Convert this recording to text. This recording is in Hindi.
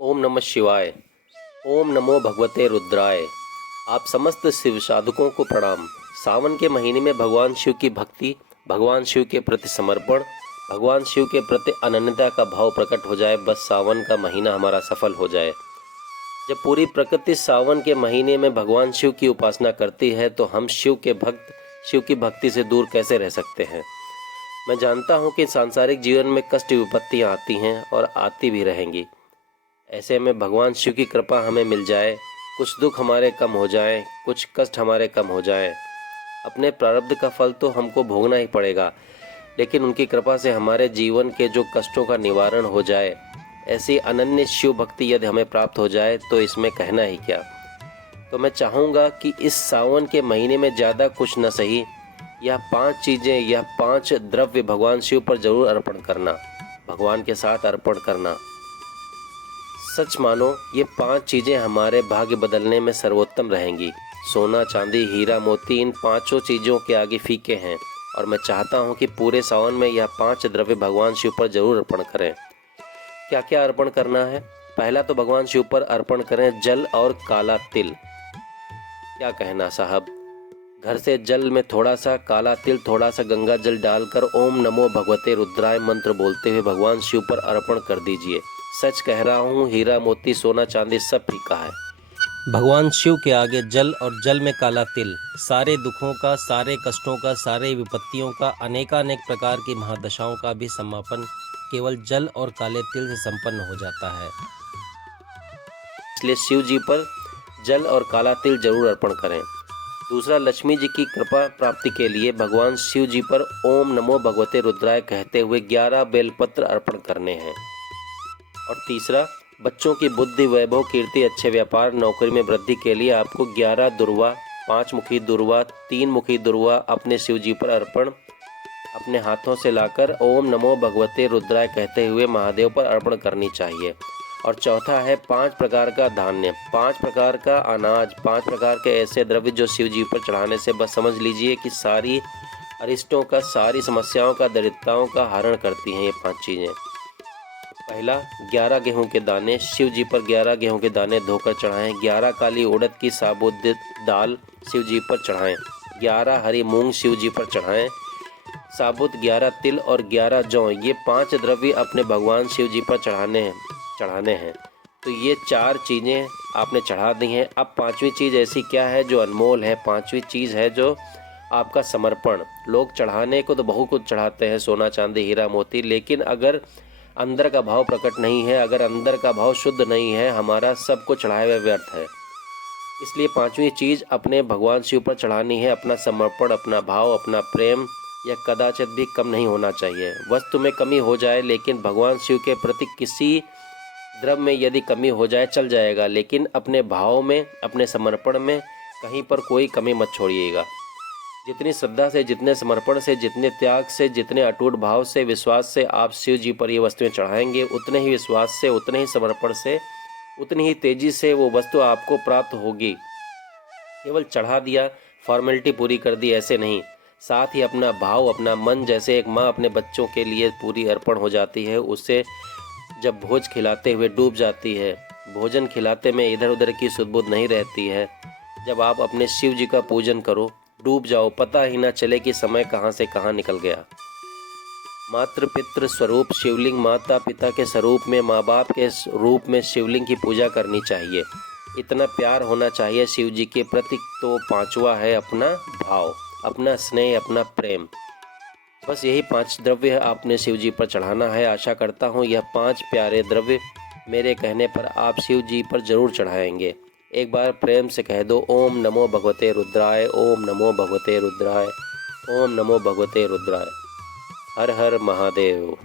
ओम नमः शिवाय। ओम नमो भगवते रुद्राय। आप समस्त शिव साधकों को प्रणाम। सावन के महीने में भगवान शिव की भक्ति, भगवान शिव के प्रति समर्पण, भगवान शिव के प्रति अनन्यता का भाव प्रकट हो जाए। बस सावन का महीना हमारा सफल हो जाए। जब पूरी प्रकृति सावन के महीने में भगवान शिव की उपासना करती है तो हम शिव के भक्त शिव की भक्ति से दूर कैसे रह सकते हैं। मैं जानता हूँ कि सांसारिक जीवन में कष्ट विपत्तियाँ आती हैं और आती भी रहेंगी। ऐसे में भगवान शिव की कृपा हमें मिल जाए, कुछ दुख हमारे कम हो जाए, कुछ कष्ट हमारे कम हो जाए। अपने प्रारब्ध का फल तो हमको भोगना ही पड़ेगा, लेकिन उनकी कृपा से हमारे जीवन के जो कष्टों का निवारण हो जाए, ऐसी अनन्य शिव भक्ति यदि हमें प्राप्त हो जाए तो इसमें कहना ही क्या। तो मैं चाहूँगा कि इस सावन के महीने में ज़्यादा कुछ न सही, यह 5 चीज़ें, यह 5 द्रव्य भगवान शिव पर जरूर अर्पण करना, भगवान के साथ अर्पण करना। सच मानो ये 5 चीज़ें हमारे भाग्य बदलने में सर्वोत्तम रहेंगी। सोना, चांदी, हीरा, मोती इन 5 चीज़ों के आगे फीके हैं और मैं चाहता हूँ कि पूरे सावन में यह 5 द्रव्य भगवान शिव पर जरूर अर्पण करें। क्या क्या अर्पण करना है? पहला तो भगवान शिव पर अर्पण करें जल और काला तिल। क्या कहना साहब, घर से जल में थोड़ा सा काला तिल, थोड़ा सा गंगा जल डालकर ओम नमो भगवते रुद्राय मंत्र बोलते हुए भगवान शिव पर अर्पण कर दीजिए। सच कह रहा हूँ, हीरा मोती सोना चांदी सब फीका है। भगवान शिव के आगे जल और जल में काला तिल सारे दुखों का, सारे कष्टों का, सारे विपत्तियों का, अनेकानेक प्रकार की महादशाओं का भी समापन केवल जल और काले तिल से संपन्न हो जाता है। इसलिए शिव जी पर जल और काला तिल जरूर अर्पण करें। दूसरा, लक्ष्मी जी की कृपा प्राप्ति के लिए भगवान शिव जी पर ओम नमो भगवते रुद्राय कहते हुए 11 बेलपत्र अर्पण करने हैं। और तीसरा, बच्चों की बुद्धि, वैभव, कीर्ति, अच्छे व्यापार, नौकरी में वृद्धि के लिए आपको 11 दुर्वा, 5 मुखी दुर्वा, 3 मुखी दुर्वा अपने शिव जी पर अर्पण अपने हाथों से लाकर ओम नमो भगवते रुद्राय कहते हुए महादेव पर अर्पण करनी चाहिए। और चौथा है 5 प्रकार का धान्य, 5 प्रकार का अनाज, 5 प्रकार के ऐसे द्रव्य जो शिव जी पर चढ़ाने से बस समझ लीजिए कि सारी अरिष्टों का, सारी समस्याओं का, दरिद्रताओं का हरण करती हैं ये 5 चीज़ें। पहला, 11 गेहूं के दाने, शिव जी पर 11 गेहूं के दाने धोकर चढ़ाएं। 11 काली उड़द की साबुत दाल शिव जी पर चढ़ाएं। 11 हरी मूंग शिव जी पर चढ़ाएं साबुत। 11 तिल और 11 जौ, ये 5 द्रव्य अपने भगवान शिव जी पर चढ़ाने हैं। तो ये 4 चीज़ें आपने चढ़ा दी हैं। अब 5वीं चीज़ ऐसी क्या है जो अनमोल है? 5वीं चीज़ है जो आपका समर्पण। लोग चढ़ाने को तो बहुत कुछ चढ़ाते हैं, सोना चांदी हीरा मोती, लेकिन अगर अंदर का भाव प्रकट नहीं है, अगर अंदर का भाव शुद्ध नहीं है, हमारा सब कुछ चढ़ाए हुए व्यर्थ है। इसलिए 5वीं चीज़ अपने भगवान शिव पर चढ़ानी है। अपना समर्पण, अपना भाव, अपना प्रेम, यह कदाचित भी कम नहीं होना चाहिए। वस्तु में कमी हो जाए, लेकिन भगवान शिव के प्रति किसी द्रव्य में यदि कमी हो जाए चल जाएगा, लेकिन अपने भाव में, अपने समर्पण में कहीं पर कोई कमी मत छोड़िएगा। जितनी श्रद्धा से, जितने समर्पण से, जितने त्याग से, जितने अटूट भाव से, विश्वास से आप शिव जी पर ये वस्तुएं चढ़ाएंगे, उतने ही विश्वास से, उतने ही समर्पण से, उतनी ही तेजी से वो वस्तु आपको प्राप्त होगी। केवल चढ़ा दिया, फॉर्मेलिटी पूरी कर दी, ऐसे नहीं। साथ ही अपना भाव, अपना मन, जैसे एक माँ अपने बच्चों के लिए पूरी अर्पण हो जाती है, उससे जब भोज खिलाते हुए डूब जाती है, भोजन खिलाते में इधर उधर की सुध-बुध नहीं रहती है। जब आप अपने शिव जी का पूजन करो, डूब जाओ, पता ही ना चले कि समय कहाँ से कहाँ निकल गया। मातृ पितृ स्वरूप शिवलिंग, माता पिता के स्वरूप में, माँ बाप के रूप में शिवलिंग की पूजा करनी चाहिए। इतना प्यार होना चाहिए शिव जी के प्रति। तो 5वां है अपना भाव, अपना स्नेह, अपना प्रेम। बस यही 5 द्रव्य आपने शिव जी पर चढ़ाना है। आशा करता हूँ यह 5 प्यारे द्रव्य मेरे कहने पर आप शिव जी पर जरूर चढ़ाएंगे। एक बार प्रेम से कह दो, ओम नमो भगवते रुद्राय, ओम नमो भगवते रुद्राय, ओम नमो भगवते रुद्राय। हर हर महादेव।